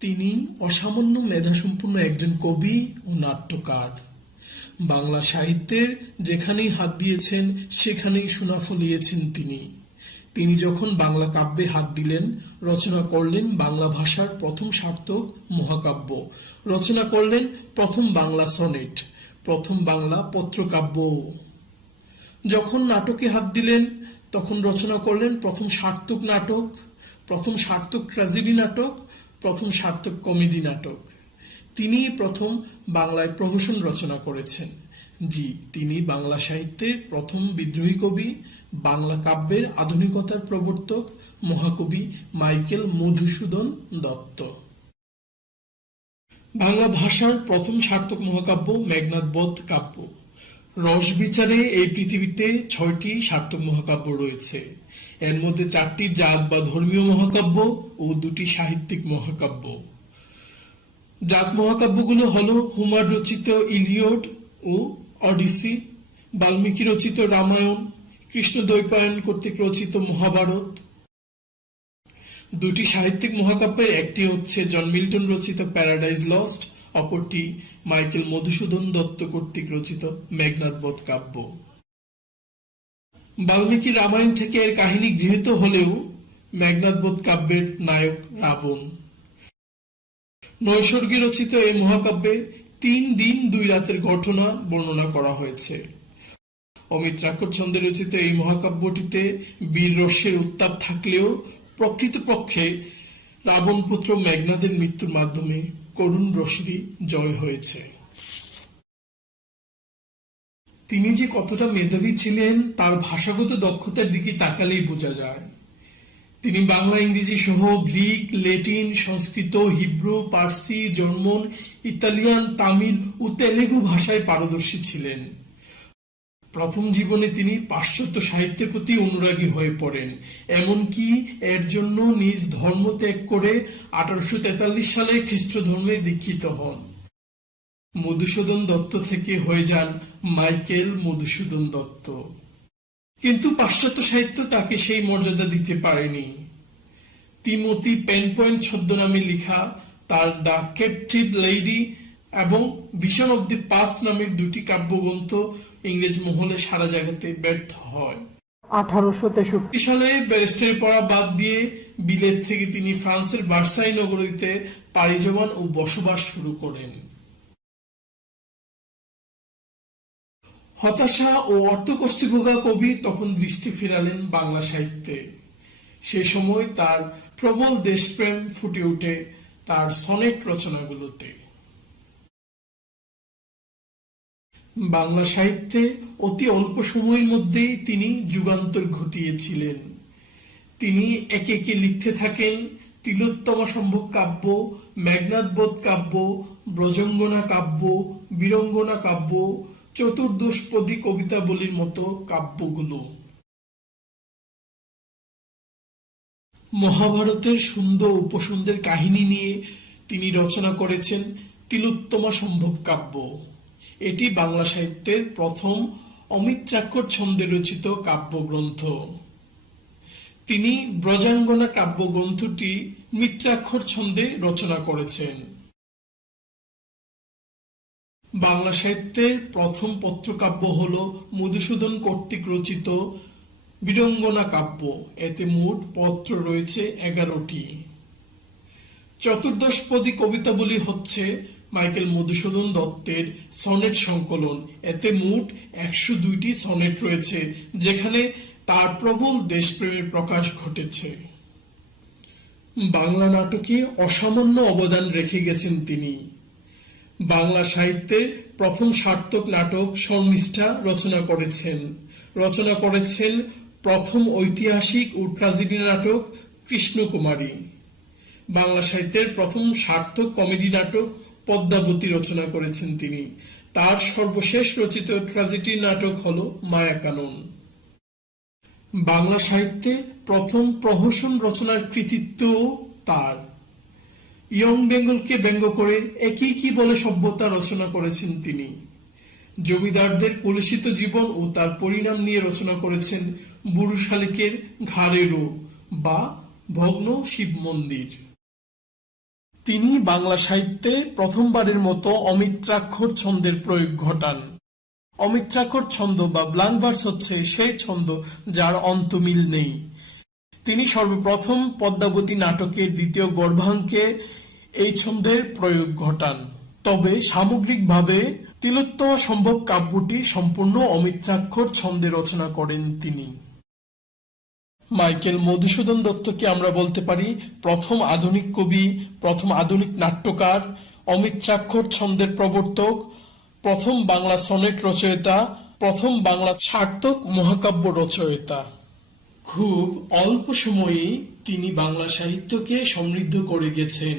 তিনি অসামান্য মেধাসম্পন্ন একজন কবি ও নাট্যকার। বাংলা সাহিত্যের যেখানেই হাত দিয়েছেন সেখানেই সোনা ফলিয়েছেন তিনি। তিনি যখন বাংলা কাব্যে হাত দিলেন, রচনা করলেন বাংলা ভাষার প্রথম সার্থক মহাকাব্য, রচনা করলেন প্রথম বাংলা সনেট, প্রথম বাংলা পত্রকাব্য। যখন নাটকে হাত দিলেন তখন রচনা করলেন প্রথম সার্থক নাটক, প্রথম সার্থক ট্র্যাজেডি নাটক, প্রথম সার্থক কমেডি নাটক। তিনি প্রথম বাংলায় প্রহসন রচনা করেছেন। জি, তিনি বাংলা সাহিত্যের প্রথম বিদ্রোহী কবি, বাংলা কাব্যের আধুনিকতার প্রবর্তক মহাকবি মাইকেল মধুসূদন দত্ত। বাংলা ভাষার প্রথম সার্থক মহাকাব্য মেঘনাদ বধ কাব্য। রস বিচারে এই পৃথিবীতে 6টি সার্থক মহাকাব্য রয়েছে। এর মধ্যে 4টি জাত বা ধর্মীয় মহাকাব্য ও 2টি সাহিত্যিক মহাকাব্য। জাত মহাকাব্যগুলো হলো হোমার রচিত ইলিয়ড ও অডিসি, বাল্মীকি রচিত রামায়ণ, কৃষ্ণদ্বৈপায়ন কর্তৃক রচিত মহাভারত। 2টি সাহিত্যিক মহাকাব্যের একটি হচ্ছে জন মিল্টন রচিত প্যারাডাইজ লস্ট, অপরটি মাইকেল মধুসূদন দত্ত কর্তৃক রচিত মেঘনাদ বধ কাব্য। বাল্মীকি রামায়ণ থেকে এর কাহিনী গৃহীত হলেও মেঘনাদ বধ কাব্যের নায়ক রাবণ। নৈসর্গী রচিত এই মহাকাব্যে 3 দিন 2 রাতের ঘটনা বর্ণনা করা হয়েছে। অমিত্রাক্ষর ছন্দে রচিত এই মহাকাব্যটিতে বীর রসের উত্তাপ থাকলেও প্রকৃতপক্ষে রাবণ পুত্র মেঘনাদের মৃত্যুর মাধ্যমে করুণ রসেরই জয় হয়েছে। তিনি যে কতটা মেধাবী ছিলেন তার ভাষাগত দক্ষতার দিকে তাকালেই বোঝা যায়। তিনি বাংলা, ইংরেজি সহ গ্রিক, ল্যাটিন, সংস্কৃত, হিব্রু, পার্সি, জার্মান, ইতালিয়ান, তামিল ও তেলুগু ভাষায় পারদর্শী ছিলেন। প্রথম জীবনে তিনি পাশ্চাত্য সাহিত্যের প্রতি অনুরাগী হয়ে পড়েন, এমনকি এর জন্য নিজ ধর্ম ত্যাগ করে 1843 সালে খ্রিস্ট ধর্মে দীক্ষিত হন। মধুসূদন দত্ত থেকে হয়ে যান মাইকেল মধুসূদন দত্ত। কিন্তু পাশ্চাত্য সাহিত্য তাকে সেই মর্যাদা দিতে পারেনি। তিমোথি পেনপয়েন্ট ছদ্মনামে লেখা তার দ্য ক্যাপটিভ লেডি এবং ভিশন অব দি পাস্ট নামের 2টি কাব্যগ্রন্থ ইংরেজ মহলে সারা জাগাতে ব্যর্থ হয়। 1863 সালে ব্যারিস্টারি পড়া বাদ দিয়ে বিলেত থেকে তিনি ফ্রান্সের ভার্সাই নগরীতে পাড়ি জমান ও বসবাস শুরু করেন। হতাশা ও অর্থকষ্টে ভোগা কবি তখন দৃষ্টি ফেরালেন বাংলা সাহিত্যে। সে সময় তার প্রবল দেশপ্রেম ফুটে ওঠে তার সনেট রচনাগুলোতে। বাংলা সাহিত্যে অতি অল্প সময়ের মধ্যেই তিনি যুগান্তর ঘটিয়েছিলেন। তিনি একে একে লিখতে থাকেন তিলোত্তমা সম্ভব কাব্য, মেঘনাদ বধ কাব্য, ব্রজঙ্গনা কাব্য, বীরঙ্গনা কাব্য, চতুর্দশপদী কবিতাবলীর মতো কাব্যগুলো। মহাভারতের সুন্দর উপসুন্দর কাহিনী নিয়ে তিনি রচনা করেছেন তিলোত্তমা সম্ভব কাব্য। এটি বাংলা সাহিত্যের প্রথম অমিত্রাক্ষর ছন্দে রচিত কাব্যগ্রন্থ। তিনি ব্রজাঙ্গনা কাব্যগ্রন্থটি মিত্রাক্ষর ছন্দে রচনা করেছেন। বাংলা সাহিত্যের প্রথম পত্রকাব্য হল মধুসূদন কর্তৃক রচিত বীরঙ্গনা কাব্য। এতে মোট পত্র রয়েছে 11টি। চতুর্দশপদী কবিতাবলী হচ্ছে মাইকেল মধুসূদন দত্তের সনেট সংকলন। এতে মোট 102টি সনেট রয়েছে, যেখানে তার প্রবল দেশপ্রেমের প্রকাশ ঘটেছে। বাংলা নাটকে অসামান্য অবদান রেখে গেছেন তিনি। বাংলা সাহিত্যের প্রথম সার্থক নাটক শর্মিষ্ঠা রচনা করেছেন প্রথম ঐতিহাসিক ও ট্র্যাজেডি নাটক কৃষ্ণকুমারী। বাংলা সাহিত্যের প্রথম সার্থক কমেডি নাটক পদ্মাবতী রচনা করেছেন তিনি। তার সর্বশেষ রচিত ট্র্যাজেডি নাটক হল মায়াকানন। বাংলা সাহিত্যে প্রথম প্রহসন রচনার কৃতিত্ব তার। ইয়ং বেঙ্গলকে ব্যঙ্গ করে একই কি বলে সভ্যতা রচনা করেছেন তিনি। জমিদারদের কলুষিত জীবন ও তার পরিণাম নিয়ে রচনা করেছেন বুড়ো শালিকের ঘাড়েরও বা ভগ্ন শিব মন্দির। তিনি বাংলা সাহিত্যে প্রথমবারের মতো অমিত্রাক্ষর ছন্দের প্রয়োগ ঘটান। অমিত্রাক্ষর ছন্দ বা ব্ল্যাঙ্ক ভার্স হচ্ছে সেই ছন্দ যার অন্তমিল নেই। তিনি সর্বপ্রথম পদ্মাবতী নাটকের দ্বিতীয় গর্ভাঙ্কে এই ছন্দের প্রয়োগ ঘটান। তবে সামগ্রিকভাবে তিলোত্তমা সম্ভব কাব্যটি সম্পূর্ণ অমিত্রাক্ষর ছন্দে রচনা করেন তিনি। মাইকেল মধুসূদন দত্তকে আমরা বলতে পারি প্রথম আধুনিক কবি, প্রথম আধুনিক নাট্যকার, অমিত্রাক্ষর ছন্দের প্রবর্তক, প্রথম বাংলা সনেট রচয়িতা, প্রথম বাংলা সার্থক মহাকাব্য রচয়িতা। খুব অল্প সময়েই তিনি বাংলা সাহিত্যকে সমৃদ্ধ করে গেছেন।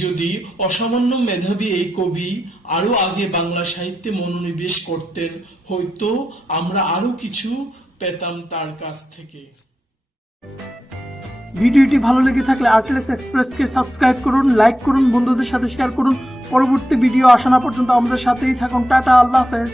যদি অসামান্য মেধাবী এই কবি আরো আগে বাংলা সাহিত্যে মনোনিবেশ করতেন, হয়তো আমরা আরো কিছু পেতাম তার কাছ থেকে। ভিডিওটি ভালো লেগে থাকলে আর্টলেস এক্সপ্রেসকে সাবস্ক্রাইব করুন, লাইক করুন, বন্ধুদের সাথে শেয়ার করুন। পরবর্তী ভিডিও আসা না পর্যন্ত আমাদের সাথেই থাকুন। টাটা, আল্লাহ হাফেজ।